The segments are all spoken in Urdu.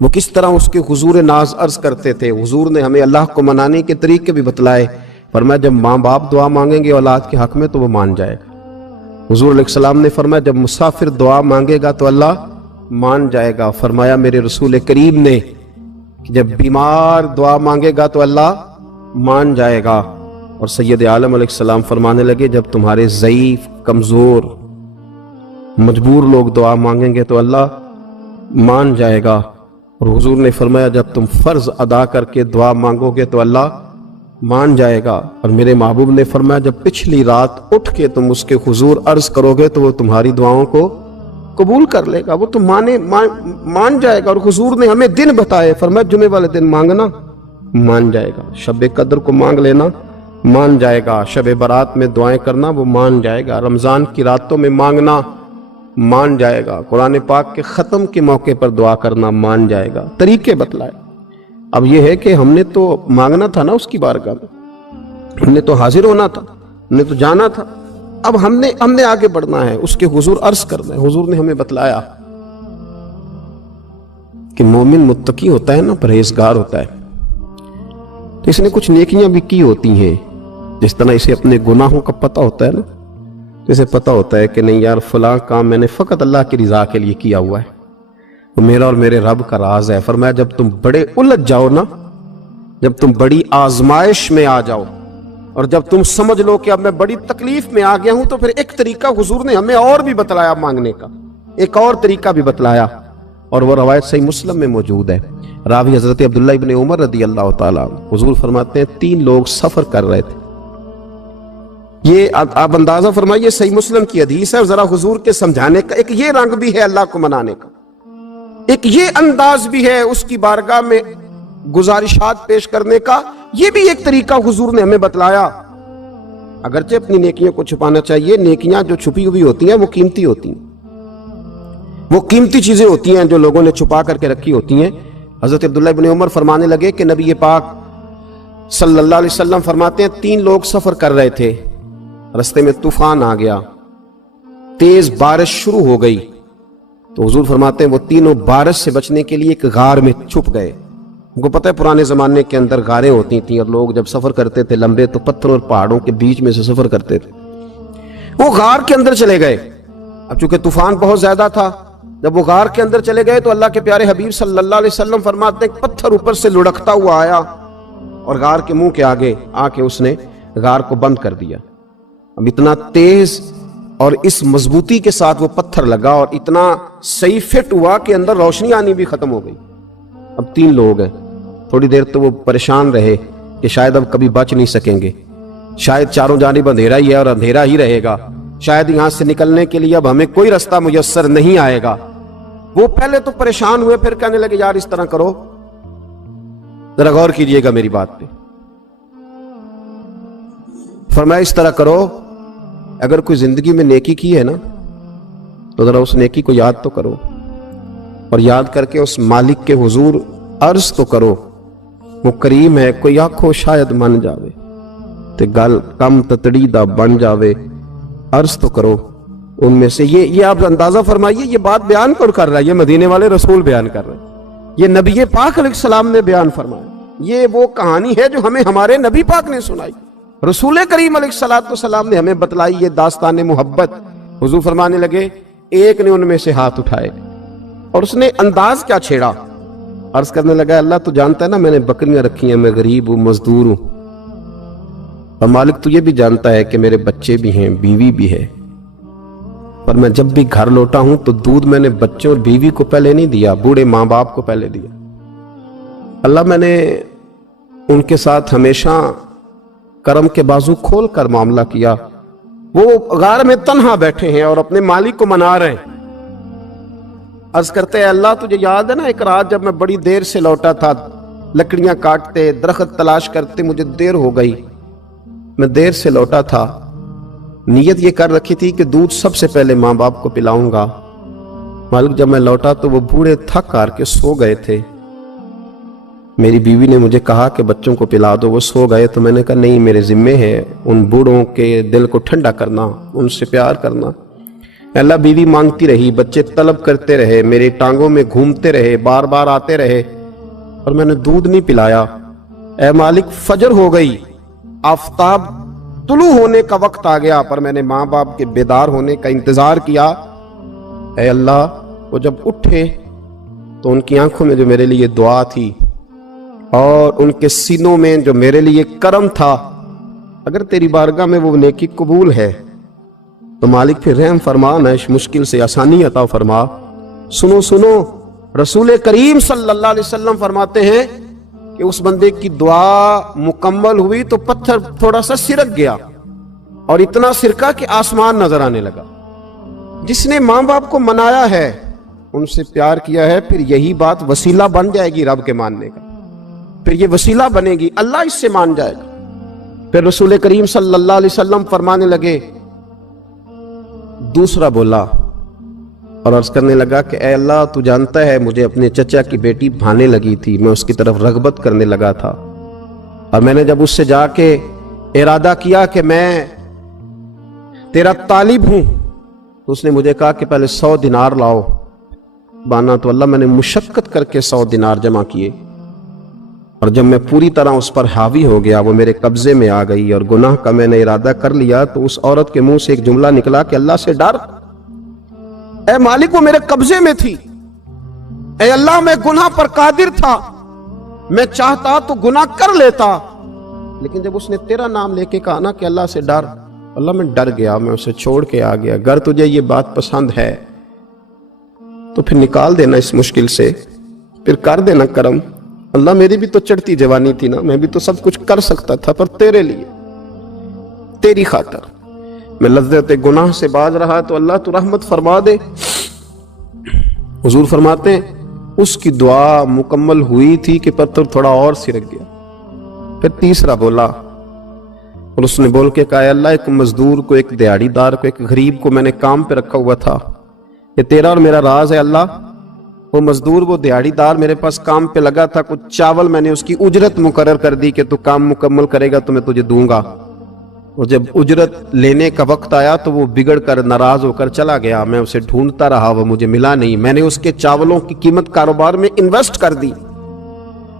وہ کس طرح اس کے حضور ناز عرض کرتے تھے. حضور نے ہمیں اللہ کو منانے کے طریقے بھی بتلائے. فرمایا جب ماں باپ دعا مانگیں گے اولاد کے حق میں تو وہ مان جائے گا. حضور علیہ السلام نے فرمایا جب مسافر دعا مانگے گا تو اللہ مان جائے گا. فرمایا میرے رسول کریم نے کہ جب بیمار دعا مانگے گا تو اللہ مان جائے گا. اور سید عالم علیہ السلام فرمانے لگے جب تمہارے ضعیف کمزور مجبور لوگ دعا مانگیں گے تو اللہ مان جائے گا. اور حضور نے فرمایا جب تم فرض ادا کر کے دعا مانگو گے تو اللہ مان جائے گا. اور میرے محبوب نے فرمایا جب پچھلی رات اٹھ کے تم اس کے حضور عرض کرو گے تو وہ تمہاری دعاؤں کو قبول کر لے گا. وہ تو مان جائے گا. اور حضور نے ہمیں دن بتائے. فرمایا جمعے والے دن مانگنا مان جائے گا. شب قدر کو مانگ لینا مان جائے گا. شب برات میں دعائیں کرنا وہ مان جائے گا. رمضان کی راتوں میں مانگنا مان جائے گا. قرآن پاک کے ختم کے موقع پر دعا کرنا مان جائے گا. طریقے بتلائے. اب یہ ہے کہ ہم نے تو مانگنا تھا نا اس کی بارگاہ میں, ہم نے تو حاضر ہونا تھا, ہم نے تو جانا تھا. اب ہم نے آگے بڑھنا ہے, اس کے حضور عرض کرنا ہے. حضور نے ہمیں بتلایا کہ مومن متقی ہوتا ہے نا, پرہیزگار ہوتا ہے, تو اس نے کچھ نیکیاں بھی کی ہوتی ہیں. جس طرح اسے اپنے گناہوں کا پتہ ہوتا ہے نا, تو اسے پتہ ہوتا ہے کہ نہیں یار فلاں کام میں نے فقط اللہ کی رضا کے لیے کیا ہوا ہے, وہ میرا اور میرے رب کا راز ہے. فرمایا جب تم بڑے الجھ جاؤ نا, جب تم بڑی آزمائش میں آ جاؤ اور جب تم سمجھ لو کہ اب میں بڑی تکلیف میں آ گیا ہوں, تو پھر ایک طریقہ حضور نے ہمیں اور بھی بتلایا مانگنے کا, ایک اور طریقہ بھی بتلایا. اور وہ روایت صحیح مسلم میں موجود ہے. راوی حضرت عبداللہ ابن عمر رضی اللہ تعالیٰ. حضور فرماتے ہیں 3 لوگ سفر کر رہے تھے. یہ آپ اندازہ فرمائیے صحیح مسلم کی حدیث ہے. ذرا حضور کے سمجھانے کا ایک یہ رنگ بھی ہے اللہ کو منانے کا, ایک یہ انداز بھی ہے اس کی بارگاہ میں گزارشات پیش کرنے کا. یہ بھی ایک طریقہ حضور نے ہمیں بتلایا. اگرچہ اپنی نیکیوں کو چھپانا چاہیے, نیکیاں جو چھپی ہوئی ہوتی ہیں وہ قیمتی ہوتی ہیں, وہ قیمتی چیزیں ہوتی ہیں جو لوگوں نے چھپا کر کے رکھی ہوتی ہیں. حضرت عبداللہ ابن عمر فرمانے لگے کہ نبی پاک صلی اللہ علیہ وسلم فرماتے ہیں 3 لوگ سفر کر رہے تھے, رستے میں طوفان آ گیا, تیز بارش شروع ہو گئی. تو حضور فرماتے ہیں وہ تینوں بارش سے بچنے کے لیے ایک غار میں چھپ گئے. ان کو پتہ ہے پرانے زمانے کے اندر غاریں ہوتی تھیں, اور لوگ جب سفر کرتے تھے لمبے تو پتھروں اور پہاڑوں کے بیچ میں سے سفر کرتے تھے. وہ غار کے اندر چلے گئے. اب چونکہ طوفان بہت زیادہ تھا, جب وہ غار کے اندر چلے گئے تو اللہ کے پیارے حبیب صلی اللہ علیہ وسلم فرماتے ہیں پتھر اوپر سے لڑکتا ہوا آیا اور غار کے منہ کے آگے آ کے اس نے غار کو بند کر دیا. اب اتنا تیز اور اس مضبوطی کے ساتھ وہ پتھر لگا اور اتنا صحیح فٹ ہوا کہ اندر روشنی آنی بھی ختم ہو گئی. اب 3 لوگ ہیں. تھوڑی دیر تو وہ پریشان رہے کہ شاید اب کبھی بچ نہیں سکیں گے, شاید چاروں جانب اندھیرا ہی ہے اور اندھیرا ہی رہے گا, شاید یہاں سے نکلنے کے لیے اب ہمیں کوئی رستہ میسر نہیں آئے گا. وہ پہلے تو پریشان ہوئے, پھر کہنے لگے یار اس طرح کرو, ذرا غور کیجئے گا میری بات پہ. فرمایا اس طرح کرو, اگر کوئی زندگی میں نیکی کی ہے نا تو ذرا اس نیکی کو یاد تو کرو, اور یاد کر کے اس مالک کے حضور عرض تو کرو. وہ کریم ہے, کوئی آنکھو شاید من جاوے تے گل کم تتڑی دا بن جاوے. عرض تو کرو ان میں سے. یہ آپ اندازہ فرمائیے, یہ بات بیان کون کر رہا ہے؟ یہ مدینے والے رسول بیان کر رہے ہیں, یہ نبی پاک علیہ السلام نے بیان فرمایا. یہ وہ کہانی ہے جو ہمیں ہمارے نبی پاک نے سنائی, رسول کریم علیہ السلام نے ہمیں بتلائی. یہ داستان محبت. حضور فرمانے لگے ایک نے ان میں سے ہاتھ اٹھائے اور اس نے انداز کیا چھیڑا, عرض کرنے لگا اللہ تو جانتا ہے نا میں نے بکریاں رکھی ہیں, میں غریب ہوں, مزدور ہوں, اور مالک تو یہ بھی جانتا ہے کہ میرے بچے بھی ہیں, بیوی بھی ہے, پر میں جب بھی گھر لوٹا ہوں تو دودھ میں نے بچوں اور بیوی کو پہلے نہیں دیا, بوڑھے ماں باپ کو پہلے دیا. اللہ میں نے ان کے ساتھ ہمیشہ کرم کے بازو کھول کر معاملہ کیا. وہ غار میں تنہا بیٹھے ہیں اور اپنے مالک کو منا رہے ہیں. عرض کرتے ہیں اللہ تجھے یاد ہے نا ایک رات جب میں بڑی دیر سے لوٹا تھا, لکڑیاں کاٹتے, درخت تلاش کرتے, مجھے دیر ہو گئی, میں دیر سے لوٹا تھا, نیت یہ کر رکھی تھی کہ دودھ سب سے پہلے ماں باپ کو پلاؤں گا. مالک جب میں لوٹا تو وہ بوڑھے تھک ہار کے سو گئے تھے. میری بیوی نے مجھے کہا کہ بچوں کو پلا دو, وہ سو گئے. تو میں نے کہا نہیں, میرے ذمے ہے ان بوڑھوں کے دل کو ٹھنڈا کرنا, ان سے پیار کرنا. اللہ بیوی مانگتی رہی، بچے طلب کرتے رہے، میری ٹانگوں میں گھومتے رہے، بار بار آتے رہے اور میں نے دودھ نہیں پلایا۔ اے مالک فجر ہو گئی، آفتاب طلوع ہونے کا وقت آ گیا، پر میں نے ماں باپ کے بیدار ہونے کا انتظار کیا۔ اے اللہ، وہ جب اٹھے تو ان کی آنکھوں میں جو میرے لیے دعا تھی اور ان کے سینوں میں جو میرے لیے کرم تھا، اگر تیری بارگاہ میں وہ نیکی قبول ہے تو مالک پھر رحم فرما، نہ اس مشکل سے آسانی عطا فرما۔ سنو سنو، رسول کریم صلی اللہ علیہ وسلم فرماتے ہیں کہ اس بندے کی دعا مکمل ہوئی تو پتھر تھوڑا سا سرک گیا، اور اتنا سرکا کہ آسمان نظر آنے لگا۔ جس نے ماں باپ کو منایا ہے، ان سے پیار کیا ہے، پھر یہی بات وسیلہ بن جائے گی رب کے ماننے کا، پھر یہ وسیلہ بنے گی، اللہ اس سے مان جائے گا۔ پھر رسول کریم صلی اللہ علیہ وسلم فرمانے لگے، دوسرا بولا اور عرض کرنے لگا کہ اے اللہ، تو جانتا ہے مجھے اپنے چچا کی بیٹی بھانے لگی تھی، میں اس کی طرف رغبت کرنے لگا تھا، اور میں نے جب اس سے جا کے ارادہ کیا کہ میں تیرا طالب ہوں، تو اس نے مجھے کہا کہ پہلے 100 دینار لاؤ بانا، تو اللہ میں نے مشقت کر کے 100 دینار جمع کیے، اور جب میں پوری طرح اس پر حاوی ہو گیا، وہ میرے قبضے میں آ گئی اور گناہ کا میں نے ارادہ کر لیا، تو اس عورت کے منہ سے ایک جملہ نکلا کہ اللہ سے ڈر۔ اے مالک، وہ میرے قبضے میں تھی، اے اللہ میں گناہ پر قادر تھا، میں چاہتا تو گناہ کر لیتا، لیکن جب اس نے تیرا نام لے کے کہا نا کہ اللہ سے ڈر، اللہ میں ڈر گیا، میں اسے چھوڑ کے آ گیا۔ اگر تجھے یہ بات پسند ہے تو پھر نکال دینا اس مشکل سے، پھر کر دینا کرم۔ اللہ میری بھی تو چڑھتی جوانی تھی نا، میں بھی تو سب کچھ کر سکتا تھا، پر تیرے لیے، تیری خاطر میں لذت گناہ سے باز رہا، تو اللہ تو رحمت فرما دے۔ حضور فرماتے ہیں اس کی دعا مکمل ہوئی تھی کہ پتھر تھوڑا اور سرک گیا۔ پھر تیسرا بولا اور اس نے بول کے کہا، اللہ ایک مزدور کو، ایک دیہڑی دار کو، ایک غریب کو میں نے کام پہ رکھا ہوا تھا، یہ تیرا اور میرا راز ہے اللہ۔ وہ مزدور، وہ دیہڑی دار میرے پاس کام پہ لگا تھا، کچھ چاول میں نے اس کی اجرت مقرر کر دی کہ تو کام مکمل کرے گا تو میں تجھے دوں گا، اور جب اجرت لینے کا وقت آیا تو وہ بگڑ کر ناراض ہو کر چلا گیا، میں اسے ڈھونڈتا رہا، وہ مجھے ملا نہیں، میں نے اس کے چاولوں کی قیمت کاروبار میں انویسٹ کر دی،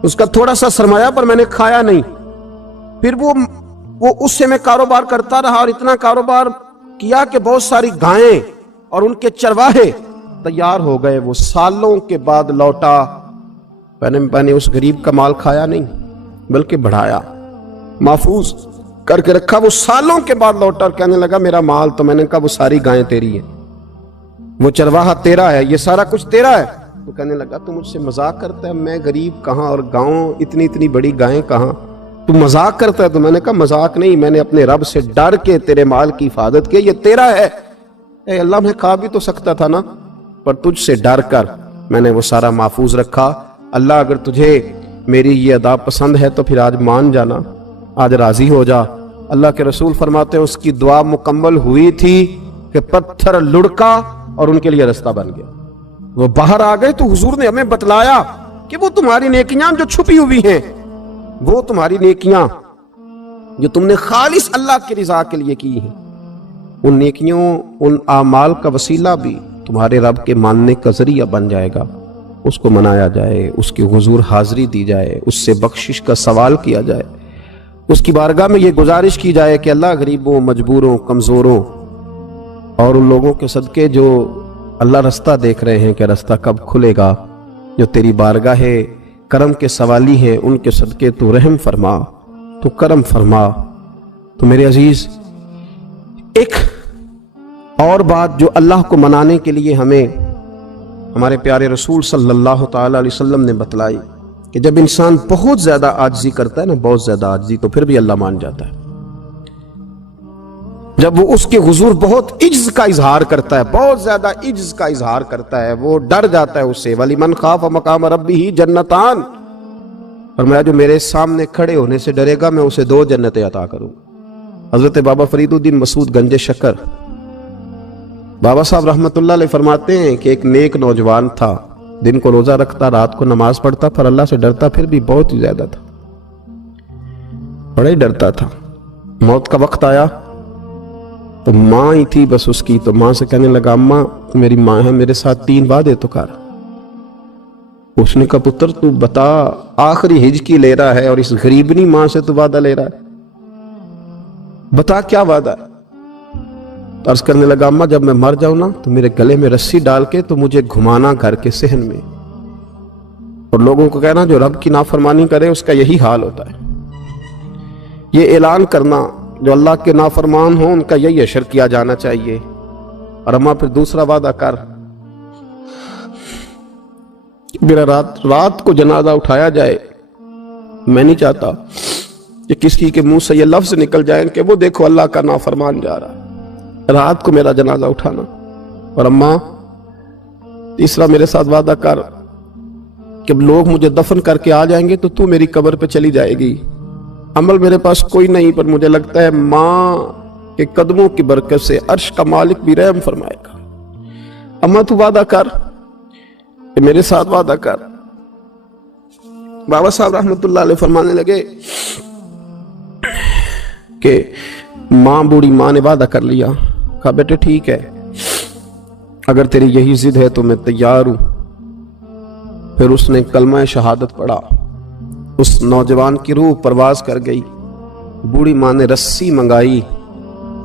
اس کا تھوڑا سا سرمایہ پر میں نے کھایا نہیں، پھر وہ اس سے میں کاروبار کرتا رہا، اور اتنا کاروبار کیا کہ بہت ساری گائیں اور ان کے چرواہے تیار ہو گئے، وہ سالوں کے بعد لوٹا، میں نے اس غریب کا مال کھایا نہیں بلکہ بڑھایا، محفوظ کر کے رکھا، وہ سالوں کے بعد لوٹا اور کہنے لگا میرا مال، تو میں نے کہا وہ ساری گائیں تیری ہیں، وہ چرواہا تیرا ہے، یہ سارا کچھ تیرا ہے۔ تو کہنے لگا تو مجھ سے مذاق کرتا ہے، میں غریب کہاں اور گاؤں اتنی بڑی گائیں کہاں، تو مذاق کرتا ہے؟ تو میں نے کہا مذاق نہیں، میں نے اپنے رب سے ڈر کے تیرے مال کی حفاظت کی، یہ تیرا ہے۔ اے اللہ، میں کھا بھی تو سکتا تھا نا، پر تجھ سے ڈر کر میں نے وہ سارا محفوظ رکھا۔ اللہ اگر تجھے میری یہ ادا پسند ہے تو پھر آج مان جانا، آج راضی ہو جا۔ اللہ کے رسول فرماتے ہیں اس کی دعا مکمل ہوئی تھی کہ پتھر لڑکا اور ان کے لیے رستہ بن گیا، وہ باہر آ گئے۔ تو حضور نے ہمیں بتلایا کہ وہ تمہاری نیکیاں جو چھپی ہوئی ہیں، وہ تمہاری نیکیاں جو تم نے خالص اللہ کی رضا کے لیے کی ہیں، ان نیکیوں، ان اعمال کا وسیلہ بھی تمہارے رب کے ماننے کا ذریعہ بن جائے گا۔ اس کو منایا جائے، اس کی حضور حاضری دی جائے، اس سے بخشش کا سوال کیا جائے، اس کی بارگاہ میں یہ گزارش کی جائے کہ اللہ غریبوں، مجبوروں، کمزوروں اور ان لوگوں کے صدقے جو اللہ رستہ دیکھ رہے ہیں کہ رستہ کب کھلے گا، جو تیری بارگاہ کرم کے سوالی ہیں، ان کے صدقے تو رحم فرما، تو کرم فرما۔ تو میرے عزیز، ایک اور بات جو اللہ کو منانے کے لیے ہمیں ہمارے پیارے رسول صلی اللہ تعالی علیہ وسلم نے بتلائی کہ جب انسان بہت زیادہ عاجزی کرتا ہے نا، بہت زیادہ عاجزی، تو پھر بھی اللہ مان جاتا ہے۔ جب وہ اس کے حضور بہت عجز کا اظہار کرتا ہے، بہت زیادہ عجز کا اظہار کرتا ہے، وہ ڈر جاتا ہے اس سے۔ وَلِمَنْ خَافَ مَقَامَ رَبِّهِ جَنَّتَانِ، اور جو میرے سامنے کھڑے ہونے سے ڈرے گا میں اسے 2 جنتیں عطا کروں۔ حضرت بابا فرید الدین مسعود گنج شکر بابا صاحب رحمت اللہ علیہ فرماتے ہیں کہ ایک نیک نوجوان تھا، دن کو روزہ رکھتا، رات کو نماز پڑھتا، پر اللہ سے ڈرتا پھر بھی بہت ہی زیادہ تھا، بڑا ہی ڈرتا تھا۔ موت کا وقت آیا تو ماں ہی تھی بس اس کی، تو ماں سے کہنے لگا اماں تو میری ماں ہے، میرے ساتھ 3 وعدے تو کر۔ اس نے کہا پتر تو بتا، آخری ہج کی لے رہا ہے اور اس غریبنی ماں سے تو وعدہ لے رہا ہے، بتا کیا وعدہ ہے؟ عرض کرنے لگا اماں جب میں مر جاؤں نا تو میرے گلے میں رسی ڈال کے تو مجھے گھمانا گھر کے صحن میں، اور لوگوں کو کہنا جو رب کی نافرمانی کرے اس کا یہی حال ہوتا ہے۔ یہ اعلان کرنا جو اللہ کے نافرمان ہوں ان کا یہی اشر کیا جانا چاہیے۔ اور اماں پھر دوسرا وعدہ کر، میرا رات کو جنازہ اٹھایا جائے، میں نہیں چاہتا کہ کسی کے منہ سے یہ لفظ نکل جائیں کہ وہ دیکھو اللہ کا نافرمان جا رہا ہے، رات کو میرا جنازہ اٹھانا۔ اور اماں تیسرا میرے ساتھ وعدہ کر کہ لوگ مجھے دفن کر کے آ جائیں گے تو میری قبر پہ چلی جائے گی، عمل میرے پاس کوئی نہیں، پر مجھے لگتا ہے ماں کے قدموں کی برکت سے عرش کا مالک بھی رحم فرمائے گا۔ اماں تو وعدہ کر کہ میرے ساتھ وعدہ کر۔ بابا صاحب رحمت اللہ علیہ فرمانے لگے کہ بوڑھی ماں نے وعدہ کر لیا، کہا بیٹے ٹھیک ہے، اگر تیری یہی ضد ہے تو میں تیار ہوں۔ پھر اس نے کلمہ شہادت پڑھا، اس نوجوان کی روح پرواز کر گئی۔ بوڑھی ماں نے رسی منگائی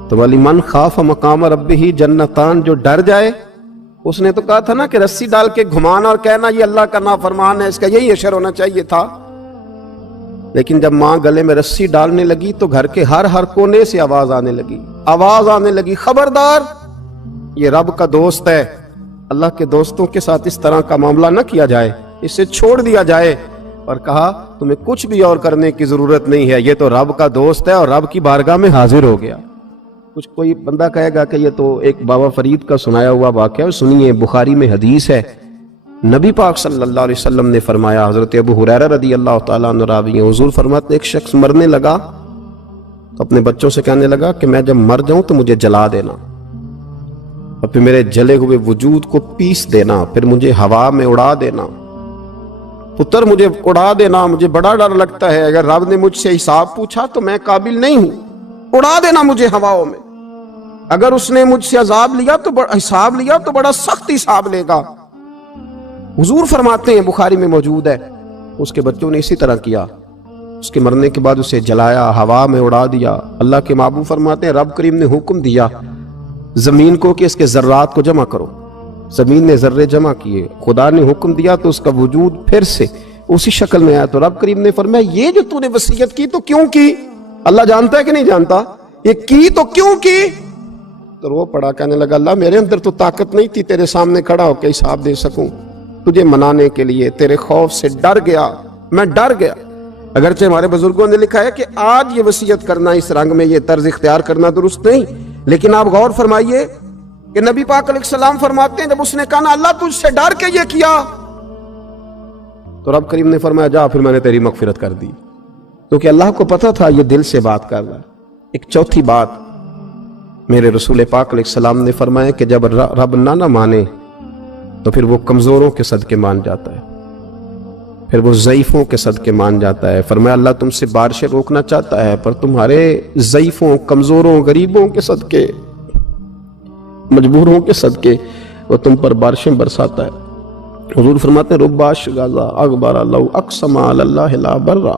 تو وَلِمَنْ خَافَ مَقَامَ رَبِّهِ جنتان، جو ڈر جائے، اس نے تو کہا تھا نا کہ رسی ڈال کے گھمانا اور کہنا یہ اللہ کا نافرمان ہے، اس کا یہی اشر ہونا چاہیے تھا۔ لیکن جب ماں گلے میں رسی ڈالنے لگی تو گھر کے ہر کونے سے آواز آنے لگی، خبردار یہ رب کا دوست ہے، اللہ کے دوستوں کے ساتھ اس طرح کا معاملہ نہ کیا جائے، اسے چھوڑ دیا جائے۔ اور کہا تمہیں کچھ بھی اور کرنے کی ضرورت نہیں ہے، یہ تو رب کا دوست ہے اور رب کی بارگاہ میں حاضر ہو گیا۔ کچھ کوئی بندہ کہے گا کہ یہ تو ایک بابا فرید کا سنایا ہوا واقعہ ہے، سنیے بخاری میں حدیث ہے، نبی پاک صلی اللہ علیہ وسلم نے فرمایا، حضرت ابو ہریرہ رضی اللہ تعالیٰ عنہ راوی ہیں، حضور فرماتے ہیں ایک شخص مرنے لگا تو اپنے بچوں سے کہنے لگا کہ میں جب مر جاؤں تو مجھے جلا دینا اور پھر میرے جلے ہوئے وجود کو پیس دینا، پھر مجھے ہوا میں اڑا دینا۔ پتر مجھے اڑا دینا، مجھے بڑا ڈر لگتا ہے، اگر رب نے مجھ سے حساب پوچھا تو میں قابل نہیں ہوں، اڑا دینا مجھے ہواؤں میں، اگر اس نے مجھ سے عذاب لیا تو حساب لیا تو بڑا سخت حساب لے گا۔ حضور فرماتے ہیں بخاری میں موجود ہے، اس کے بچوں نے اسی طرح کیا، اس کے مرنے کے بعد اسے جلایا، ہوا میں اڑا دیا۔ اللہ کے محبوب فرماتے ہیں رب کریم نے حکم دیا زمین کو کہ اس کے ذرات کو جمع کرو، زمین نے ذرے جمع کیے، خدا نے حکم دیا تو اس کا وجود پھر سے اسی شکل میں آیا۔ تو رب کریم نے فرمایا یہ جو تو نے وصیت کی تو کیوں کی؟ اللہ جانتا ہے کہ نہیں جانتا؟ یہ کی تو کیوں کی؟ تو رو پڑا، کہنے لگا اللہ میرے اندر تو طاقت نہیں تھی تیرے سامنے کھڑا ہو کے حساب دے سکوں، تجھے منانے کے لیے تیرے خوف سے ڈر گیا، میں ڈر گیا۔ اگرچہ ہمارے بزرگوں نے لکھا ہے کہ آج یہ وصیت کرنا، اس رنگ میں یہ طرز اختیار کرنا درست نہیں، لیکن آپ غور فرمائیے کہ نبی پاک علیہ السلام فرماتے ہیں جب اس نے کہا نا اللہ تجھ سے ڈر کے یہ کیا، تو رب کریم نے فرمایا جا پھر میں نے تیری مغفرت کر دی، کیونکہ اللہ کو پتا تھا یہ دل سے بات کر رہا ہے۔ ایک چوتھی بات میرے رسول پاک علیہ السلام نے فرمایا کہ جب رب نہ مانے تو پھر وہ کمزوروں کے صدقے مان جاتا ہے، پھر وہ ضعیفوں کے صدقے مان جاتا ہے۔ فرمایا اللہ تم سے بارشیں روکنا چاہتا ہے پر تمہارے ضعیفوں، کمزوروں، غریبوں کے صدقے، مجبوروں کے صدقے وہ تم پر بارشیں برساتا ہے۔ حضور فرماتے ہیں رب اشغاظ اغبر لو اقسم علی اللہ لا برا،